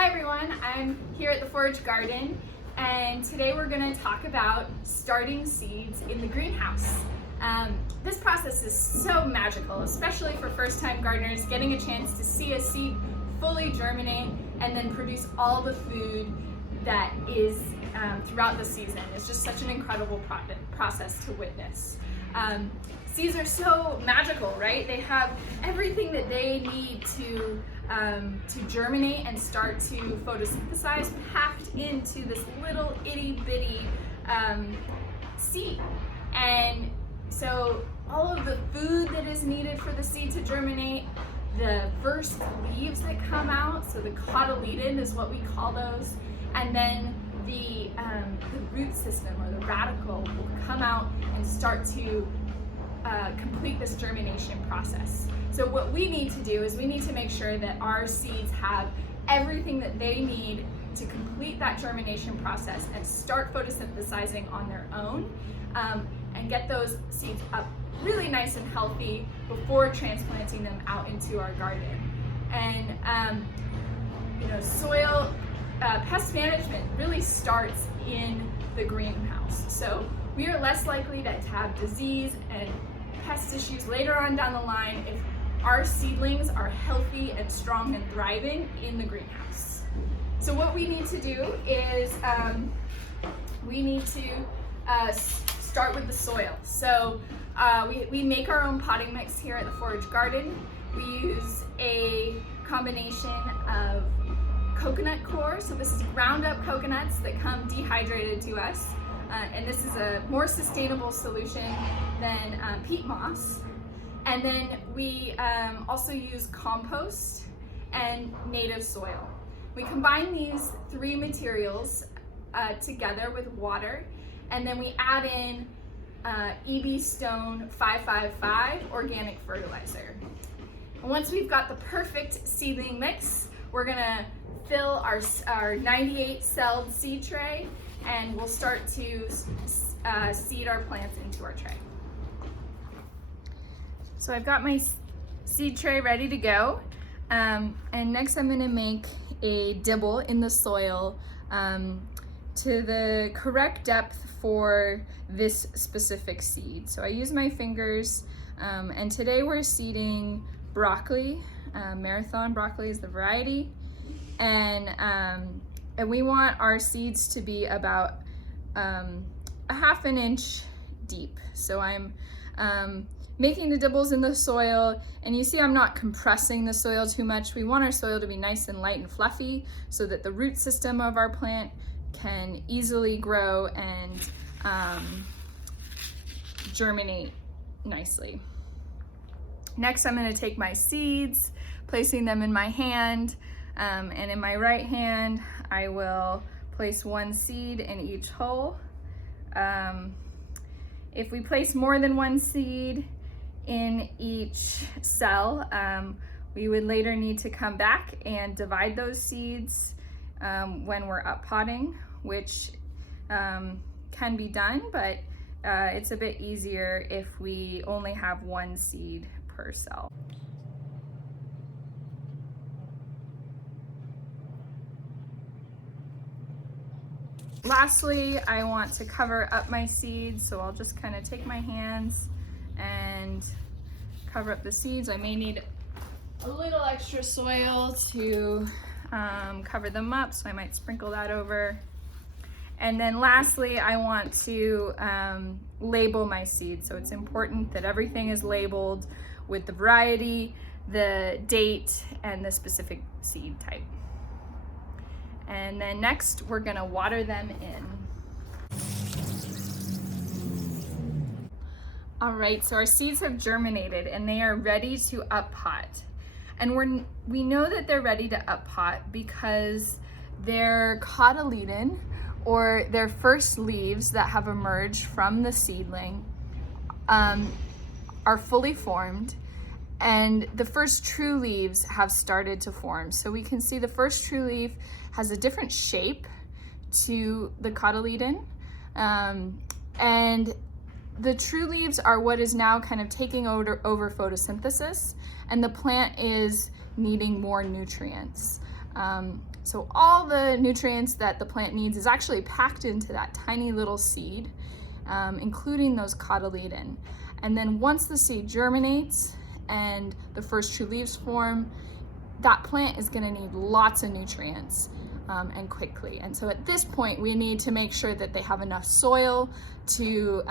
Hi everyone, I'm here at the Forage Garden, and today we're going to talk about starting seeds in the greenhouse. This process is so magical, especially for first-time gardeners, getting a chance to see a seed fully germinate and then produce all the food that is throughout the season. It's just such an incredible process to witness. Seeds are so magical, right? They have everything that they need to germinate and start to photosynthesize, packed into this little itty bitty seed. And so all of the food that is needed for the seed to germinate, the first leaves that come out, so the cotyledon is what we call those, and then the root system or the radicle will come out and start to complete this germination process. So what we need to do is we need to make sure that our seeds have everything that they need to complete that germination process and start photosynthesizing on their own, and get those seeds up really nice and healthy before transplanting them out into our garden. And soil pest management really starts in the greenhouse. So we are less likely to have disease and pest issues later on down the line if our seedlings are healthy and strong and thriving in the greenhouse. So what we need to do is we need to start with the soil. So we make our own potting mix here at the Forage Garden. We use a combination of coconut coir, so this is ground up coconuts that come dehydrated to us, and this is a more sustainable solution than peat moss. And then we also use compost and native soil. We combine these three materials together with water, and then we add in EB Stone 555 organic fertilizer. And once we've got the perfect seedling mix, we're gonna fill our 98 celled seed tray, and we'll start to seed our plants into our tray. So I've got my seed tray ready to go, and next I'm going to make a dibble in the soil to the correct depth for this specific seed. So I use my fingers, and today we're seeding broccoli. Marathon broccoli is the variety, and we want our seeds to be about a ½ inch deep. So I'm making the dibbles in the soil, and you see I'm not compressing the soil too much. We want our soil to be nice and light and fluffy so that the root system of our plant can easily grow and germinate nicely. Next, I'm going to take my seeds, placing them in my hand, and in my right hand I will place one seed in each hole. If we place more than one seed in each cell, we would later need to come back and divide those seeds when we're uppotting, which can be done, but it's a bit easier if we only have one seed per cell. Lastly, I want to cover up my seeds, so I'll just kind of take my hands and cover up the seeds. I may need a little extra soil to cover them up, so I might sprinkle that over. And then lastly, I want to label my seeds. So it's important that everything is labeled with the variety, the date, and the specific seed type. And then next, we're gonna water them in. All right, so our seeds have germinated and they are ready to uppot. And we know that they're ready to uppot because their cotyledon, or their first leaves that have emerged from the seedling, are fully formed, and the first true leaves have started to form. So we can see the first true leaf has a different shape to the cotyledon, and the true leaves are what is now kind of taking over photosynthesis, and the plant is needing more nutrients. So all the nutrients that the plant needs is actually packed into that tiny little seed, including those cotyledon. And then once the seed germinates and the first true leaves form, that plant is going to need lots of nutrients and quickly. And so at this point, we need to make sure that they have enough soil to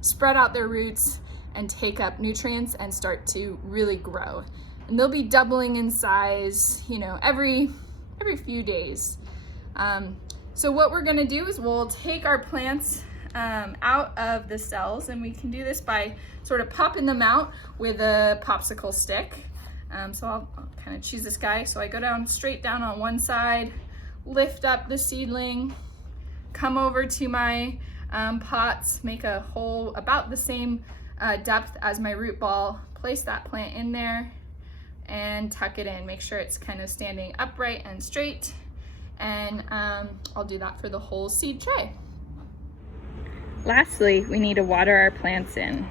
spread out their roots and take up nutrients and start to really grow. And they'll be doubling in size, you know, every few days. So what we're gonna do is we'll take our plants out of the cells, and we can do this by sort of popping them out with a popsicle stick. So I'll kind of choose this guy. So I go down straight down on one side, lift up the seedling, come over to my pots, make a hole about the same depth as my root ball, place that plant in there and tuck it in. Make sure it's kind of standing upright and straight. And I'll do that for the whole seed tray. Lastly, we need to water our plants in.